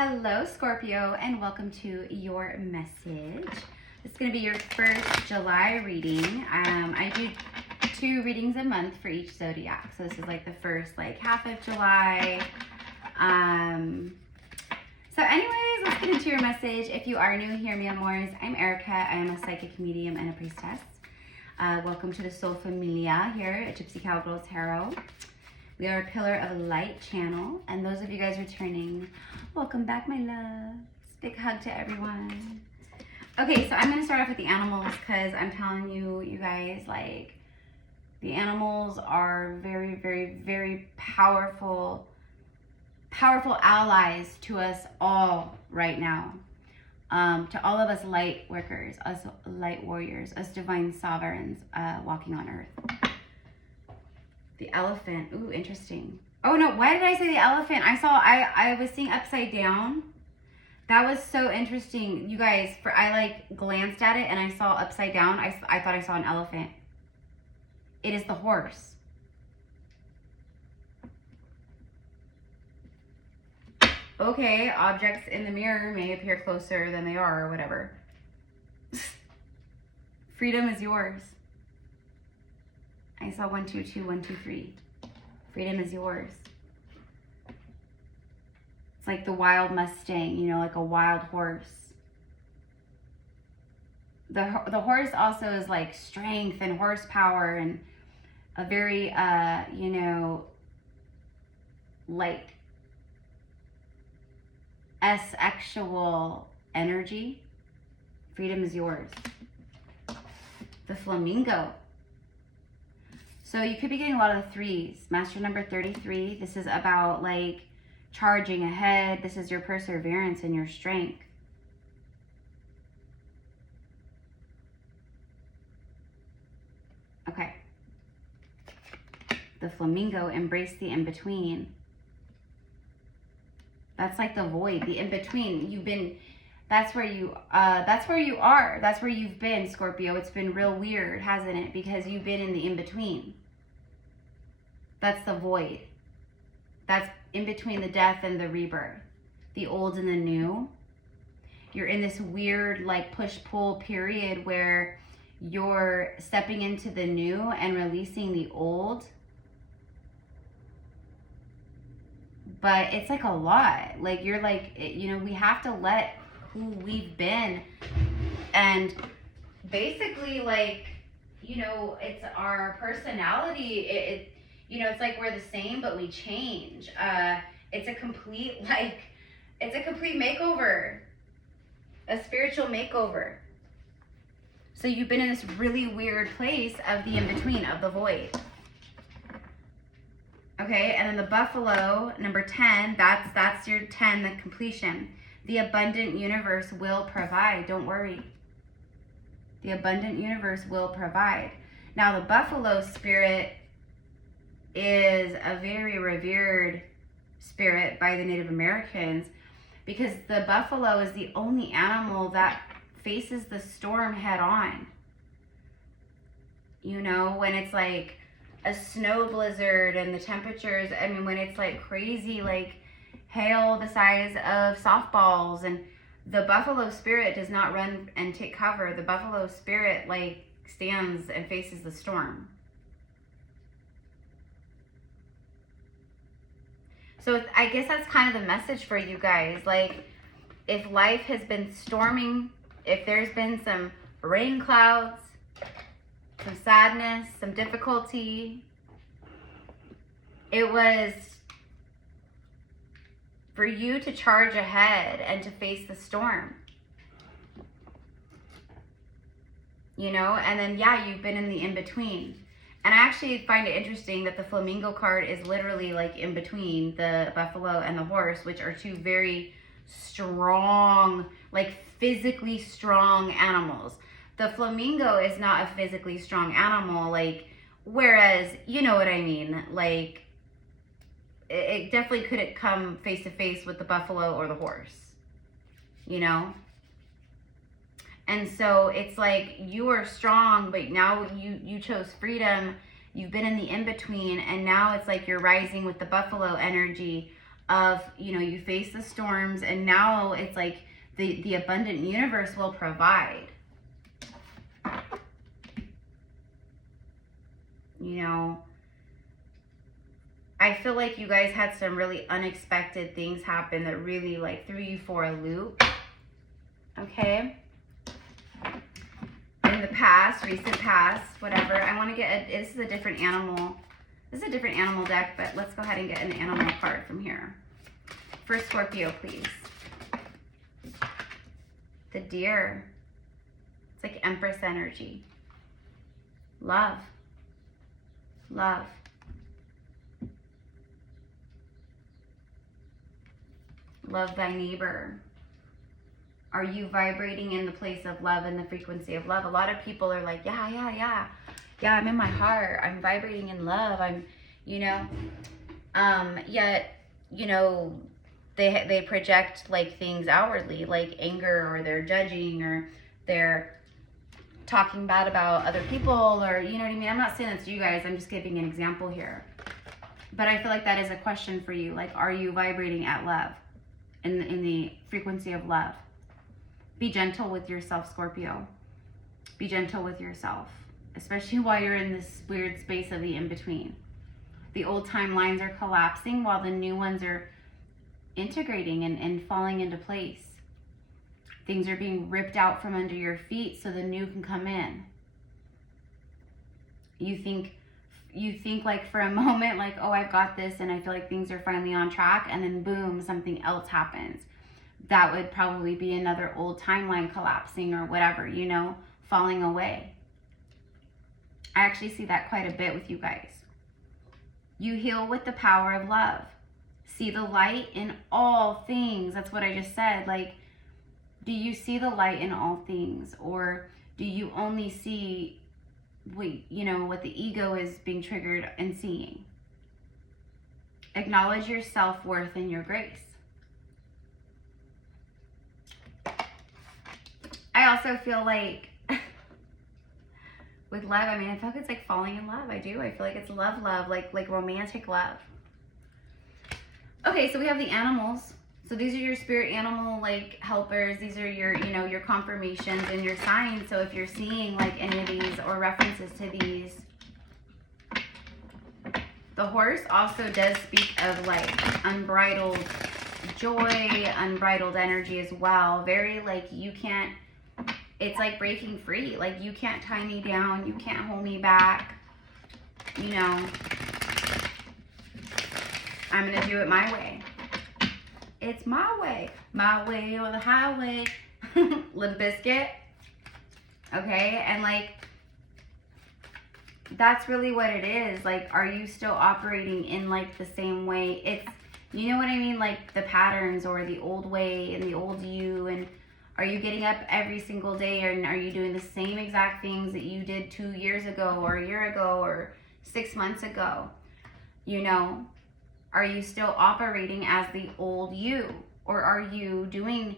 Hello, Scorpio, and welcome to your message. This is going to be your first July reading. I do 2 readings a month for each zodiac. So this is like the first half of July. So anyways, let's get into your message. If you are new here, mi amores, I'm Erica. I am a psychic medium and a priestess. Welcome to the Soul Familia here at GypsyCowgirlTarot. We are a Pillar of Light channel, and those of you guys returning, welcome back, my loves. Big hug to everyone. Okay, so I'm going to start off with the animals because I'm telling you, you guys, the animals are very, very, very powerful allies to us all right now. To all of us light workers, us light warriors, us divine sovereigns walking on earth. The elephant. Ooh, interesting. Oh no, why did I say the elephant? I was seeing upside down. That was so interesting. You guys, I glanced at it and I saw upside down. I thought I saw an elephant. It is the horse. Okay, objects in the mirror may appear closer than they are or whatever. Freedom is yours. I saw 1, 2, 2, 1, 2, 3. Freedom is yours. It's like the wild Mustang, you know, like a wild horse. The horse also is like strength and horsepower and a very, you know, like sexual energy. Freedom is yours. The flamingo. So you could be getting a lot of the 3s. Master number 33. This is about charging ahead. This is your perseverance and your strength. Okay. The flamingo. Embrace the in-between. That's like the void, the in-between. You've been, that's where you are. That's where you've been, Scorpio. It's been real weird, hasn't it? Because you've been in the in-between. That's the void. That's in between the death and the rebirth. The old and the new. You're in this weird push-pull period where you're stepping into the new and releasing the old. But it's a lot. You're you know, we have to let who we've been, and basically you know, it's our personality. You know, it's we're the same but we change. It's a complete it's a complete makeover, a spiritual makeover. So you've been in this really weird place of the in-between, of the void. Okay, and then the buffalo, number 10, that's your 10, the completion. The abundant universe will provide. Don't worry. The abundant universe will provide. Now, the buffalo spirit is a very revered spirit by the Native Americans because the buffalo is the only animal that faces the storm head on. You know, when it's a snow blizzard and the temperatures, I mean, when it's crazy, hail the size of softballs, and the buffalo spirit does not run and take cover. The buffalo spirit stands and faces the storm. So I guess that's kind of the message for you guys. If life has been storming, if there's been some rain clouds, some sadness, some difficulty, it was for you to charge ahead and to face the storm. You know, and then yeah, you've been in the in-between. And I actually find it interesting that the flamingo card is literally in between the buffalo and the horse, which are 2 very strong, physically strong animals. The flamingo is not a physically strong animal, whereas, you know what I mean, it definitely couldn't come face to face with the buffalo or the horse, you know? And so it's you are strong, but now you chose freedom. You've been in the in-between, and now it's you're rising with the buffalo energy of, you know, you face the storms, and now it's like the abundant universe will provide. You know, I feel like you guys had some really unexpected things happen that really like threw you for a loop. Okay. In the past, recent past, whatever. I want to get this is a different animal. This is a different animal deck, but let's go ahead and get an animal card from here. For Scorpio, please. The deer. It's like Empress energy. Love. Love. Love thy neighbor. Are you vibrating in the place of love and the frequency of love? A lot of people are like, yeah, I'm in my heart. I'm vibrating in love. I'm, you know, yet, you know, they project like things outwardly, like anger, or they're judging, or they're talking bad about other people, or, you know what I mean? I'm not saying that's you guys. I'm just giving an example here. But I feel like that is a question for you. Like, are you vibrating at love, in the frequency of love? Be gentle with yourself, Scorpio. Be gentle with yourself, especially while you're in this weird space of the in-between. The old timelines are collapsing while the new ones are integrating and falling into place. Things are being ripped out from under your feet so the new can come in. You think like for a moment, like, oh, I've got this, and I feel like things are finally on track, and then boom, something else happens. That would probably be another old timeline collapsing, or whatever, you know, falling away. I actually see that quite a bit with you guys. You heal with the power of love. See the light in all things. That's what I just said. Like, do you see the light in all things, or do you only see what the ego is being triggered and seeing? Acknowledge your self-worth and your grace. I also feel like with love, I mean, I feel like it's like falling in love. I do. I feel like it's love, like romantic love. Okay, so we have the animals. So these are your spirit animal like helpers. These are your, you know, your confirmations and your signs. So if you're seeing like any of these or references to these. The horse also does speak of like unbridled joy, unbridled energy as well. Very like, you can't, it's like breaking free. Like, you can't tie me down. You can't hold me back. You know, I'm going to do it my way. It's my way or the highway. Limp Bizkit. Okay, and like, that's really what it is. Like, are you still operating in like the same way? It's, you know what I mean? Like the patterns, or the old way and the old you. And are you getting up every single day, and are you doing the same exact things that you did 2 years ago, or a year ago, or 6 months ago? You know, are you still operating as the old you, or are you doing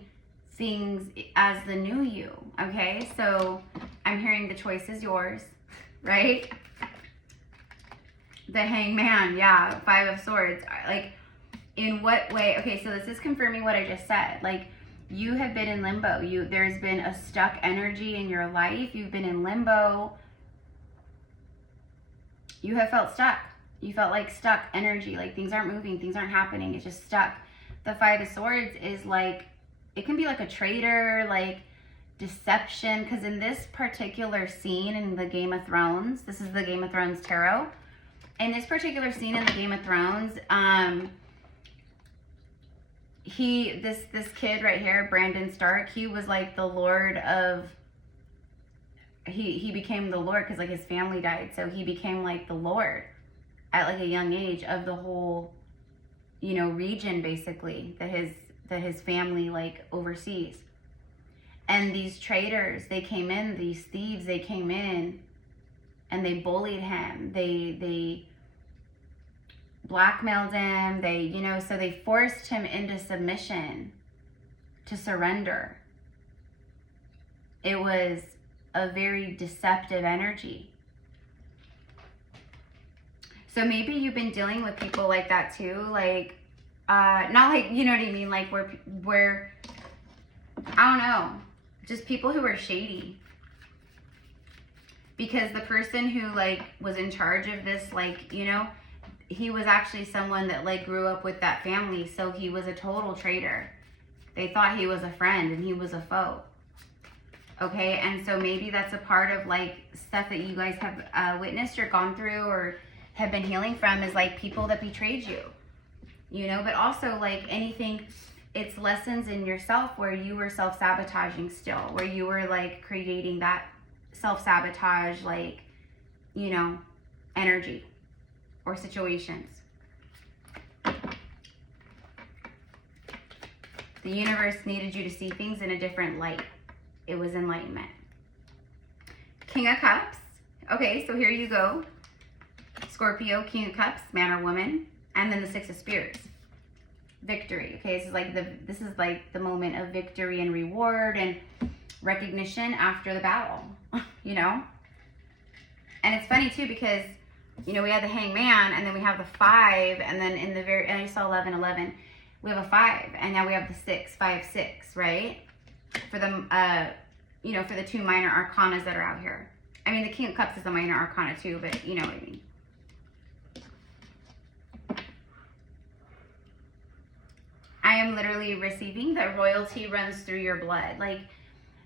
things as the new you? Okay, so I'm hearing the choice is yours, right? The Hangman, yeah, 5 of Swords. Like, in what way? Okay, so this is confirming what I just said. Like, you have been in limbo. There's been a stuck energy in your life. You've been in limbo. You have felt stuck. You felt like stuck energy, like things aren't moving, things aren't happening, it's just stuck. The 5 of Swords is like, it can be like a traitor, like deception, because in this particular scene in the Game of Thrones, this is the Game of Thrones tarot. In this particular scene in the Game of Thrones, this kid right here, Brandon Stark, he was like the Lord of, he became the Lord because like his family died, so he became like the Lord at like a young age of the whole, you know, region basically that his family like oversees. And these traitors, they came in, these thieves, they came in and they bullied him. They blackmailed him. They, you know, so they forced him into submission, to surrender. It was a very deceptive energy. So maybe you've been dealing with people like that too. Like, not like, you know what I mean? Like where, I don't know, just people who are shady. Because the person who like was in charge of this, like, you know, he was actually someone that like grew up with that family. So he was a total traitor. They thought he was a friend and he was a foe. Okay, and so maybe that's a part of like stuff that you guys have witnessed or gone through or have been healing from, is like people that betrayed you, you know. But also like anything, it's lessons in yourself where you were self-sabotaging still, where you were like creating that self-sabotage, like, you know, energy or situations. The universe needed you to see things in a different light. It was enlightenment. King of Cups. Okay, so here you go. Scorpio, King of Cups, man or woman. And then the Six of Spears. Victory. Okay, this is like the moment of victory and reward and recognition after the battle, you know? And it's funny too because, you know, we had the Hangman and then we have the 5, and then in the very, and I saw 11, 11. We have a 5, and now we have the 6, 5, 6, right? For the, you know, for the 2 minor arcanas that are out here. I mean, the King of Cups is a minor arcana too, but you know what I mean. I am literally receiving that royalty runs through your blood. Like,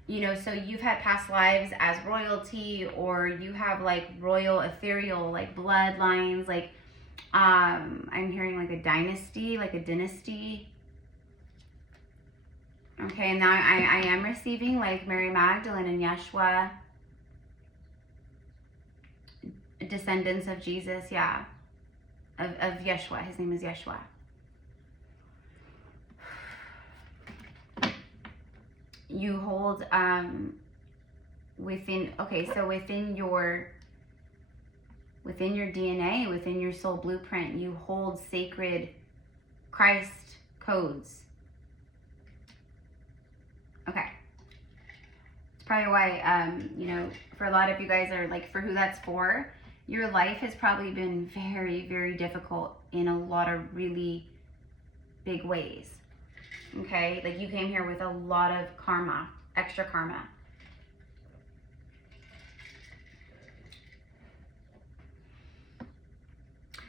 you know, so you've had past lives as royalty, or you have like royal, ethereal, like bloodlines, like, I'm hearing like a dynasty, like a dynasty. Okay, and now I am receiving like Mary Magdalene and Yeshua, descendants of Jesus, yeah, of Yeshua. His name is Yeshua. You hold within, okay, so within your DNA, within your soul blueprint, you hold sacred Christ codes. Okay. It's probably why, you know, for a lot of you guys are like, for who that's for, your life has probably been very, very difficult in a lot of really big ways. Okay? Like you came here with a lot of karma, extra karma.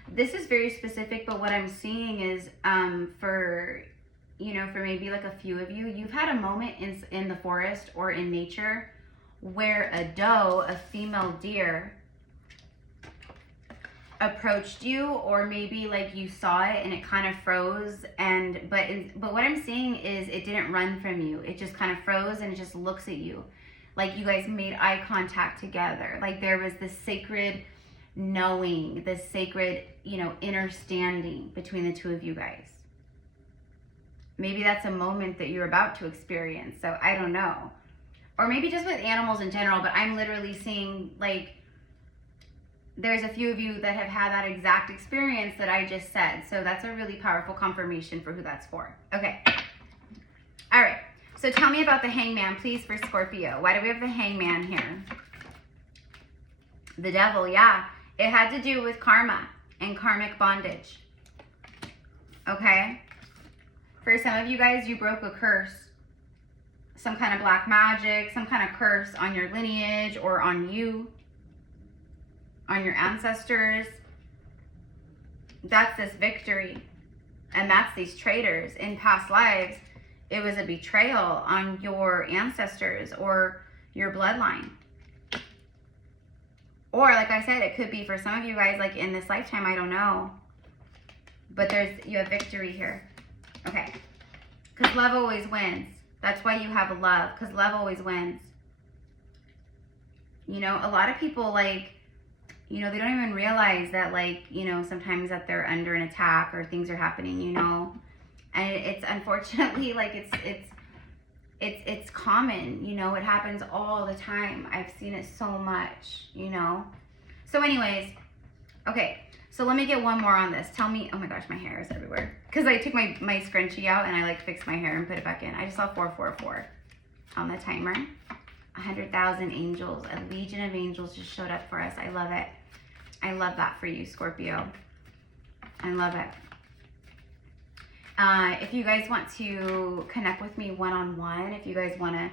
This is very specific, but what I'm seeing is for, you know, for maybe like a few of you, you've had a moment in the forest or in nature where a doe, a female deer, approached you, or maybe like you saw it and it kind of froze, and but what I'm seeing is it didn't run from you. It just kind of froze and it just looks at you. Like you guys made eye contact together. Like there was this sacred knowing, this sacred, you know, understanding between the two of you guys. Maybe that's a moment that you're about to experience. So I don't know. Or maybe just with animals in general, but I'm literally seeing like there's a few of you that have had that exact experience that I just said. So that's a really powerful confirmation for who that's for. Okay. All right. So tell me about the Hangman, please, for Scorpio. Why do we have the Hangman here? The Devil, yeah. It had to do with karma and karmic bondage. Okay? For some of you guys, you broke a curse. Some kind of black magic, some kind of curse on your lineage or on you, on your ancestors. That's this victory. And that's these traitors. In past lives, it was a betrayal on your ancestors or your bloodline. Or like I said, it could be for some of you guys, like in this lifetime, I don't know. But you have victory here. Okay. Because love always wins. That's why you have love, because love always wins. You know, a lot of people, like, you know, they don't even realize that, like, you know, sometimes that they're under an attack or things are happening, you know. And it's unfortunately, like, it's common, you know. It happens all the time. I've seen it so much, you know. So anyways, okay. So let me get one more on this. Tell me, oh my gosh, my hair is everywhere. Because I took my scrunchie out and I like fixed my hair and put it back in. I just saw 444 on the timer. 100,000 angels, a legion of angels just showed up for us. I love it. I love that for you, Scorpio. I love it. If you guys want to connect with me one-on-one, if you guys want to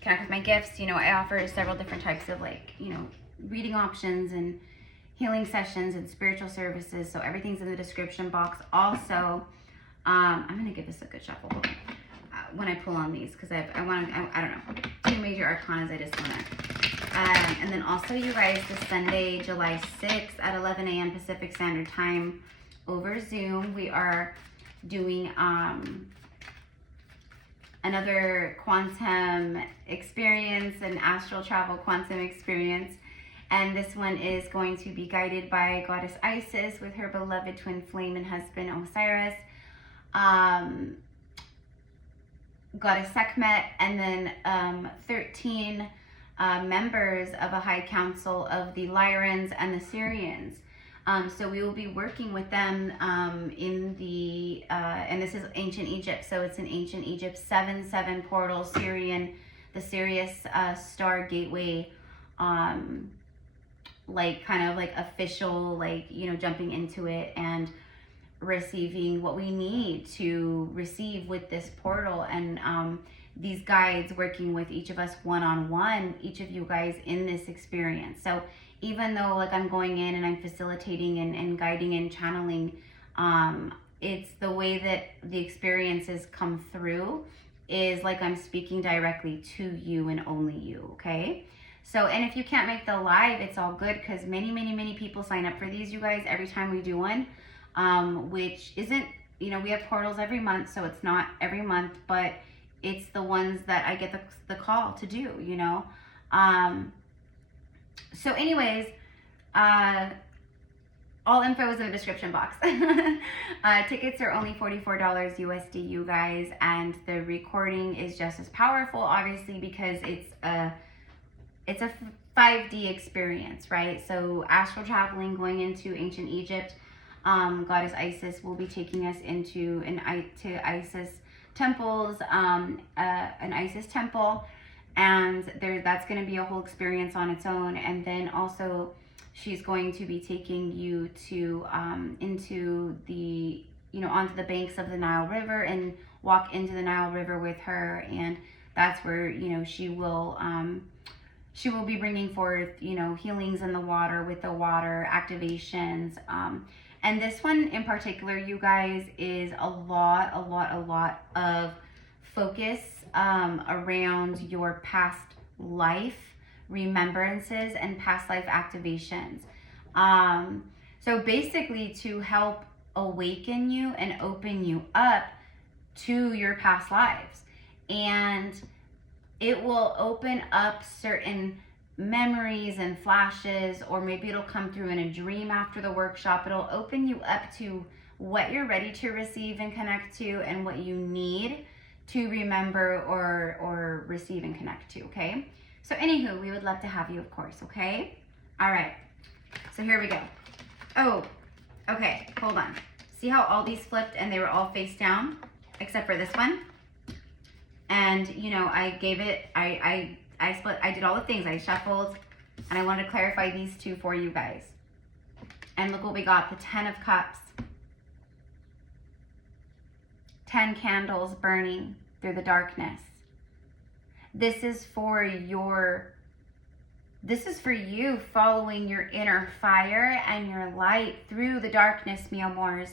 connect with my gifts, you know, I offer several different types of, like, you know, reading options and healing sessions and spiritual services. So everything's in the description box. Also, I'm going to give this a good shuffle when I pull on these, because I don't know, 2 major arcanas. I just want to. And then also, you guys, this Sunday, July 6th at 11 a.m. Pacific Standard Time over Zoom, we are doing another quantum experience, an astral travel quantum experience. And this one is going to be guided by Goddess Isis with her beloved twin flame and husband Osiris, Goddess Sekhmet, and then 13 members of a high council of the Lyrans and the Syrians. So we will be working with them in the, and this is ancient Egypt, so it's an ancient Egypt 7-7 portal, Syrian, the Sirius star gateway, like kind of like official, like, you know, jumping into it and receiving what we need to receive with this portal. And these guides working with each of us one-on-one, each of you guys in this experience. So even though, like, I'm going in and I'm facilitating and guiding and channeling, it's the way that the experiences come through is like I'm speaking directly to you and only you, okay? So, and if you can't make the live, it's all good, because many people sign up for these, you guys, every time we do one, which isn't, you know, we have portals every month, so it's not every month, but it's the ones that I get the call to do, you know? So anyways, all info is in the description box. Tickets are only $44 USD, you guys, and the recording is just as powerful, obviously, because it's a 5D experience, right? So astral traveling, going into ancient Egypt. Goddess Isis will be taking us into to Isis temples, an Isis temple, and that's going to be a whole experience on its own. And then also, she's going to be taking you to into the, you know, onto the banks of the Nile River, and walk into the Nile River with her, and that's where, you know, she will be bringing forth, you know, healings in the water, with the water activations. And this one in particular, you guys, is a lot of focus around your past life remembrances and past life activations. So basically, to help awaken you and open you up to your past lives. And it will open up certain memories and flashes, or maybe it'll come through in a dream after the workshop. It'll open you up to what you're ready to receive and connect to, and what you need to remember or receive and connect to, okay? So anywho, we would love to have you, of course, okay? All right, so here we go. Oh, okay, hold on. See how all these flipped and they were all face down, except for this one? And, you know, I gave it, I split, I did all the things. I shuffled, and I wanted to clarify these two for you guys. And look what we got, the 10 of Cups. 10 candles burning through the darkness. This is for you following your inner fire and your light through the darkness, mi amors.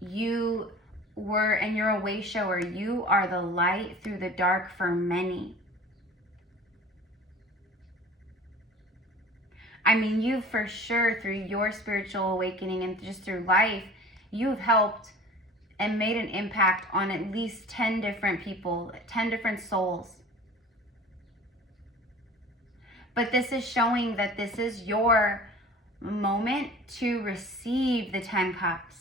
You were, and you're a way shower. You are the light through the dark for many. I mean, you for sure, through your spiritual awakening and just through life, you've helped and made an impact on at least 10 different people, 10 different souls. But this is showing that this is your moment to receive the 10 cups.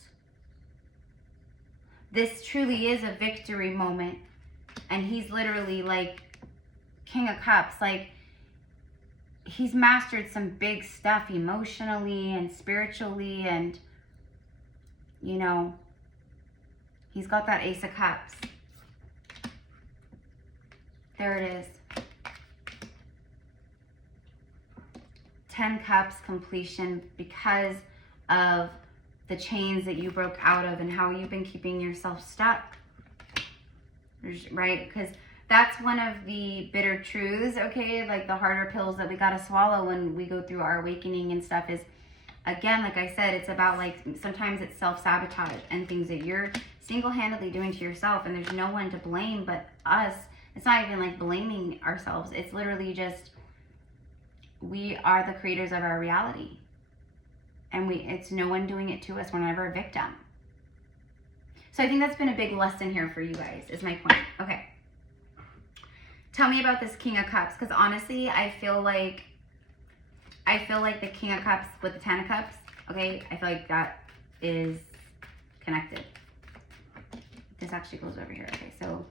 This truly is a victory moment. And he's literally like King of Cups. Like, he's mastered some big stuff emotionally and spiritually, and, you know, he's got that Ace of Cups. There it is. 10 Cups completion, because of the chains that you broke out of and how you've been keeping yourself stuck, right? Because that's one of the bitter truths, okay? Like the harder pills that we gotta swallow when we go through our awakening and stuff is, again, like I said, it's about like, sometimes it's self-sabotage and things that you're single-handedly doing to yourself, and there's no one to blame but us. It's not even like blaming ourselves. It's literally just, we are the creators of our reality. And it's no one doing it to us. We're never a victim. So I think that's been a big lesson here for you guys, is my point. Okay. Tell me about this King of Cups, because honestly, I feel like the King of Cups with the Ten of Cups, okay? I feel like that is connected. This actually goes over here. Okay, so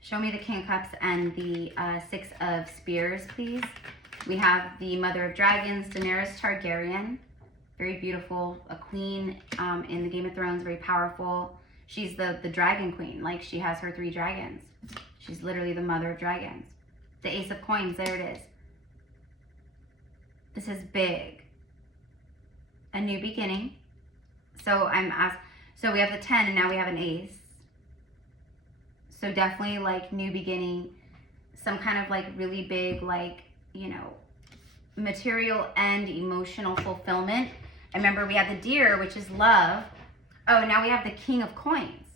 show me the King of Cups and the Six of Spears, please. We have the Mother of Dragons, Daenerys Targaryen. Very beautiful, a queen in the Game of Thrones, very powerful. She's the dragon queen, like she has her 3 dragons. She's literally the mother of dragons. The Ace of Coins, there it is. This is big. A new beginning. So so we have the 10 and now we have an ace. So definitely like new beginning, some kind of like really big, like, you know, material and emotional fulfillment. And remember, we have the deer, which is love. Oh, now we have the King of Coins.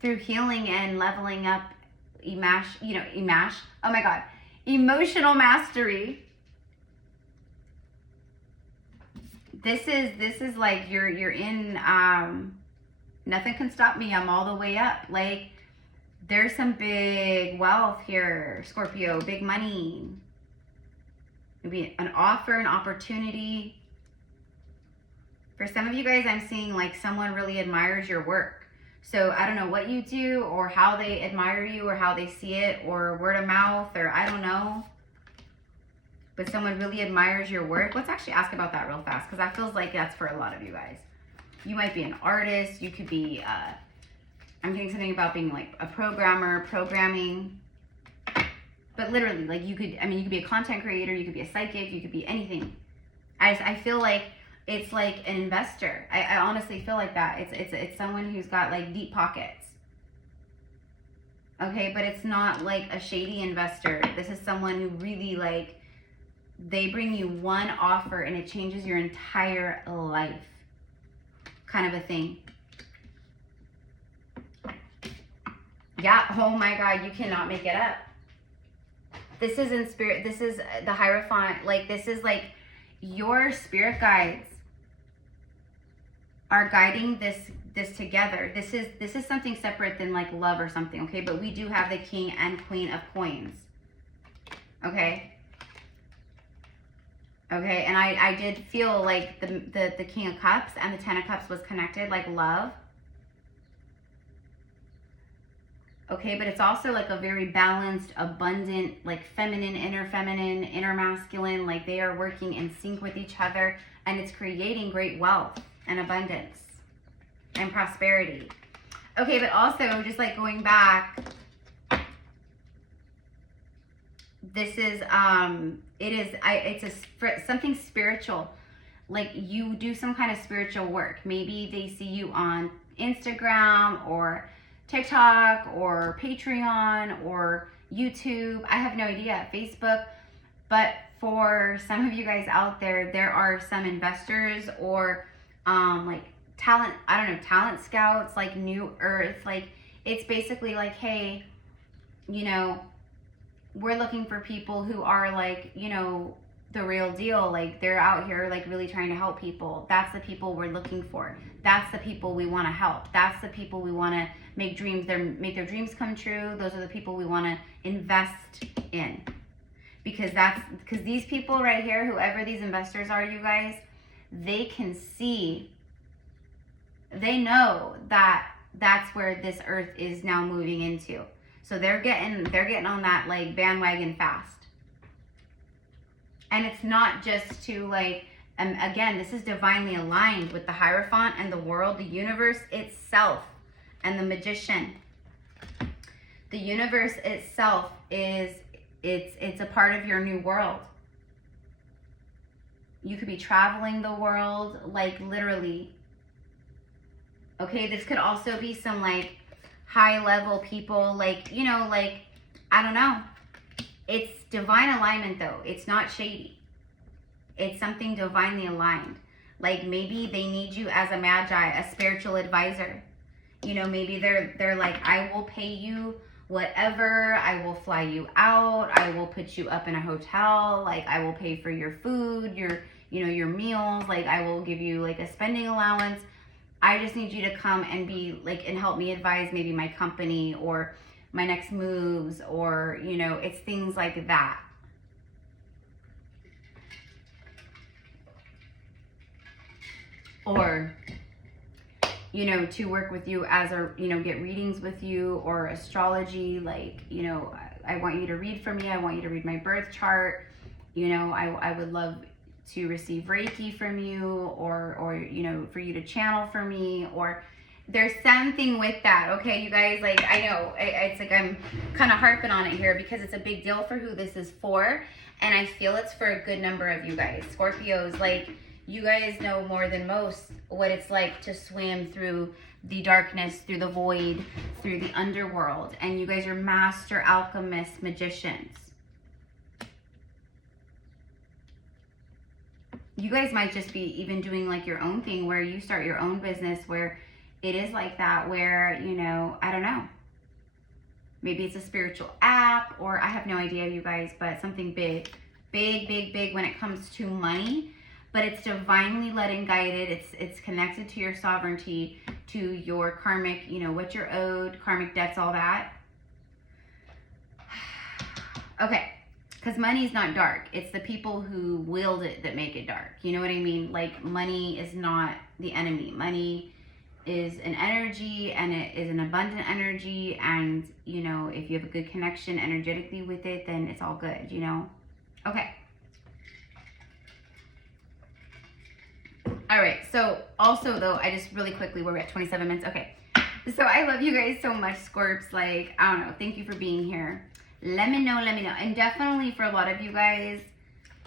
Through healing and leveling up, oh my God, emotional mastery. This is like you're in, nothing can stop me. I'm all the way up. Like, there's some big wealth here, Scorpio, big money. Maybe an offer, an opportunity. For some of you guys, I'm seeing like someone really admires your work. So I don't know what you do or how they admire you or how they see it or word of mouth or I don't know. But someone really admires your work. Let's actually ask about that real fast because that feels like that's for a lot of you guys. You might be an artist. You could be, I'm getting something about being like a programmer, programming. But literally, like you could be a content creator, you could be a psychic, you could be anything. I feel like it's like an investor. I honestly feel like that. It's someone who's got like deep pockets. Okay, but it's not like a shady investor. This is someone who really like, they bring you one offer and it changes your entire life. Kind of a thing. Yeah, oh my God, you cannot make it up. This is in spirit. This is the Hierophant. Like, this is like your spirit guides are guiding this together. This is something separate than like love or something, okay? But we do have the King and Queen of Coins. Okay. Okay, and I did feel like the King of Cups and the Ten of Cups was connected, like love. Okay, but it's also like a very balanced, abundant, like feminine, inner masculine, like they are working in sync with each other and it's creating great wealth and abundance and prosperity. Okay, but also just like going back, this is, it's something spiritual. Like you do some kind of spiritual work. Maybe they see you on Instagram or TikTok or Patreon or YouTube. I have no idea. Facebook. But for some of you guys out there, there are some investors or like talent, I don't know, talent scouts, like New Earth. Like it's basically like, hey, you know, we're looking for people who are like, you know, the real deal. Like they're out here like really trying to help people. That's the people we're looking for. That's the people we want to help. That's the people we want to make their dreams come true. Those are the people we want to invest in. Because these people right here, whoever these investors are, you guys, they can see, they know that that's where this earth is now moving into. So they're getting on that like bandwagon fast. And it's not just to like, again, this is divinely aligned with the Hierophant and the world, the universe itself, and the Magician. The universe itself is, it's a part of your new world. You could be traveling the world, like literally. Okay, this could also be some like high level people, like, you know, like, I don't know. It's divine alignment though. It's not shady. It's something divinely aligned. Like maybe they need you as a magi, a spiritual advisor. You know, maybe they're like, I will pay you whatever, I will fly you out, I will put you up in a hotel, like I will pay for your food, your, you know, your meals, like I will give you like a spending allowance. I just need you to come and be like, and help me advise maybe my company or my next moves, or, you know, it's things like that. Or, you know, to work with you as a, you know, get readings with you, or astrology, like, you know, I want you to read for me, I want you to read my birth chart, you know, I would love to receive Reiki from you, or, you know, for you to channel for me, or there's something with that, okay, you guys, like, I know, it's like I'm kind of harping on it here because it's a big deal for who this is for, and I feel it's for a good number of you guys. Scorpios, like, you guys know more than most what it's like to swim through the darkness, through the void, through the underworld, and you guys are master alchemists, magicians. You guys might just be even doing like your own thing where you start your own business where it is like that, where, you know, I don't know. Maybe it's a spiritual app, or I have no idea, you guys, but something big, big, big, big when it comes to money, but it's divinely led and guided. It's connected to your sovereignty, to your karmic, you know, what you're owed, karmic debts, all that. Okay. Because money is not dark. It's the people who wield it that make it dark. You know what I mean? Like, money is not the enemy. Money is an energy, and it is an abundant energy. And, you know, if you have a good connection energetically with it, then it's all good, you know? Okay. All right. So, also, though, I just really quickly, we're at 27 minutes. Okay. So, I love you guys so much, Scorps. Like, I don't know. Thank you for being here. Let me know. And definitely for a lot of you guys,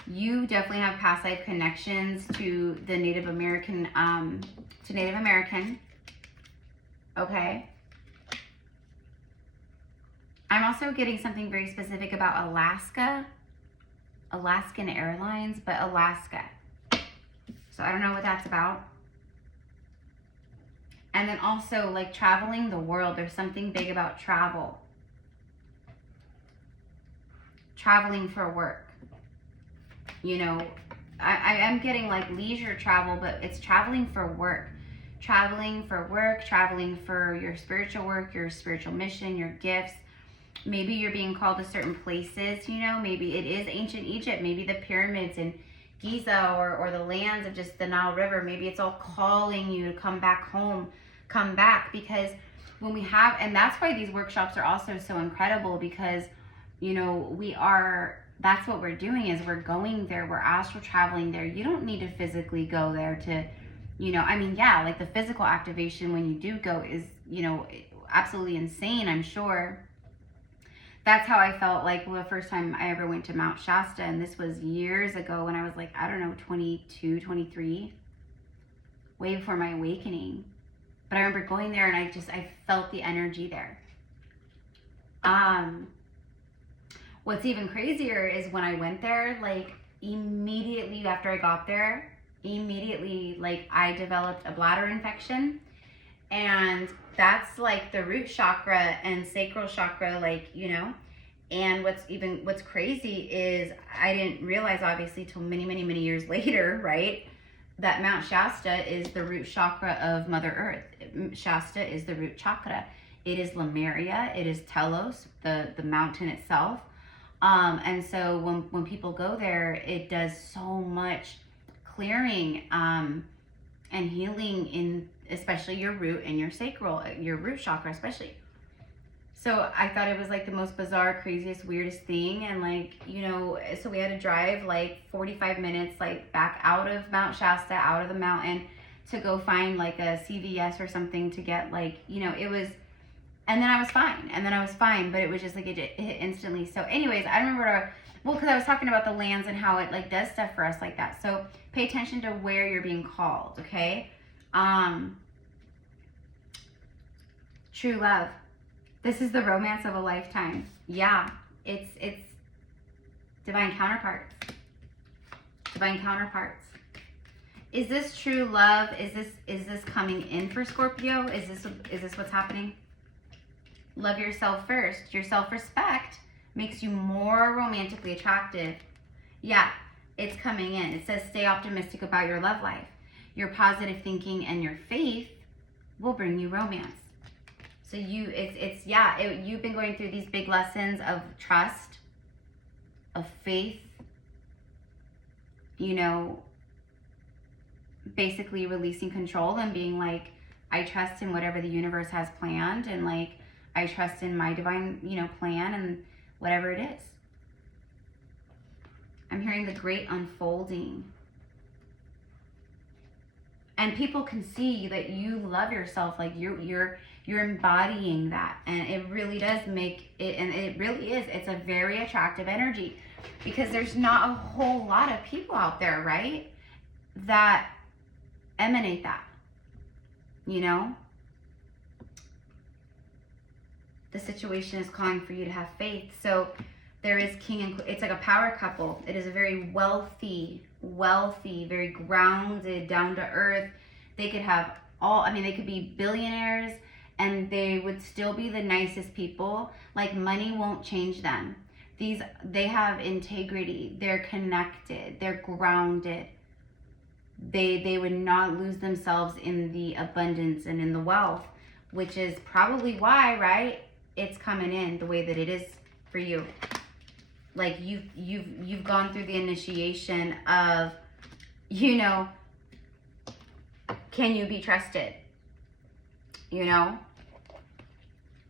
you definitely have past life connections to the Native American, okay? I'm also getting something very specific about Alaska, Alaskan Airlines, but Alaska. So I don't know what that's about. And then also like traveling the world, there's something big about travel. Traveling for work, you know, I am getting like leisure travel, but it's traveling for work, traveling for your spiritual work, your spiritual mission, your gifts. Maybe you're being called to certain places, you know, maybe it is ancient Egypt, maybe the pyramids in Giza, or the lands of just the Nile River. Maybe it's all calling you to come back home, come back, because when we have, and that's why these workshops are also so incredible, because you know, that's what we're doing, is we're going there, we're astral traveling there. You don't need to physically go there to, you know, I mean, yeah, like the physical activation when you do go is, you know, absolutely insane, I'm sure. That's how I felt like the first time I ever went to Mount Shasta, and this was years ago when I was like, I don't know, 22, 23, way before my awakening. But I remember going there and I felt the energy there. What's even crazier is when I went there, like immediately after I got there, like I developed a bladder infection, and that's like the root chakra and sacral chakra, like, you know. And what's crazy is I didn't realize, obviously, till many, many, many years later, right, that Mount Shasta is the root chakra of Mother Earth. Shasta is the root chakra. It is Lemuria. It is Telos, the mountain itself. And so when people go there, it does so much clearing and healing in especially your root and your sacral, your root chakra especially. So I thought it was like the most bizarre, craziest, weirdest thing. And like, you know, so we had to drive like 45 minutes like back out of Mount Shasta, out of the mountain, to go find like a CVS or something to get like, you know, it was. And then I was fine. But it was just like, it hit instantly. So anyways, I remember Well, because I was talking about the lands and how it like does stuff for us like that. So pay attention to where you're being called, okay? True love. This is the romance of a lifetime. Yeah, it's divine counterparts. Divine counterparts. Is this true love? Is this coming in for Scorpio? Is this what's happening? Love yourself first. Your self-respect makes you more romantically attractive. Yeah, it's coming in. It says stay optimistic about your love life. Your positive thinking and your faith will bring you romance. So you've been going through these big lessons of trust, of faith, you know, basically releasing control and being like, I trust in whatever the universe has planned, and like, I trust in my divine, you know, plan and whatever it is. I'm hearing the great unfolding. And people can see that you love yourself, like you're embodying that, and it really does make it, and it really is, it's a very attractive energy, because there's not a whole lot of people out there, right, that emanate that, you know. The situation is calling for you to have faith. So there is king and queen. It's like a power couple. It is a very wealthy, very grounded, down to earth. They could have they could be billionaires and they would still be the nicest people. Like, money won't change them. They have integrity. They're connected. They're grounded. They would not lose themselves in the abundance and in the wealth, which is probably why, right, it's coming in the way that it is for you. Like, you've gone through the initiation of, you know, can you be trusted? You know?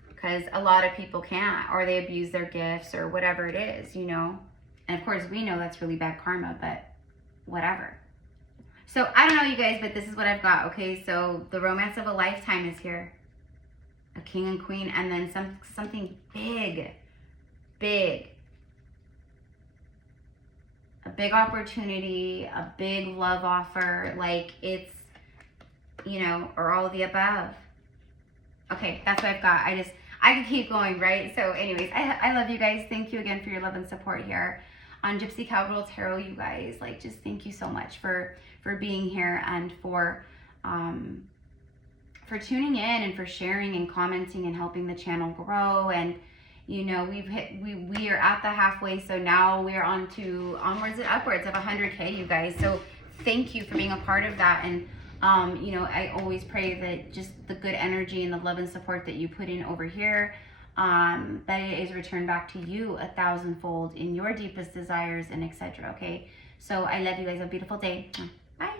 Because a lot of people can't, or they abuse their gifts or whatever it is, you know? And of course, we know that's really bad karma, but whatever. So I don't know, you guys, but this is what I've got, okay? So the romance of a lifetime is here. A king and queen, and then something big. A big opportunity, a big love offer, like it's, you know, or all of the above. Okay, that's what I've got. I could keep going, right? So anyways, I love you guys. Thank you again for your love and support here on Gypsy Cowgirl Tarot, you guys. Like, just thank you so much for being here and for tuning in and for sharing and commenting and helping the channel grow. And you know, we are at the halfway, so now we're on to onwards and upwards of 100K, you guys. So thank you for being a part of that. And you know, I always pray that just the good energy and the love and support that you put in over here, that it is returned back to you 1,000-fold in your deepest desires and etc. Okay, so I love you guys. Have a beautiful day. Bye.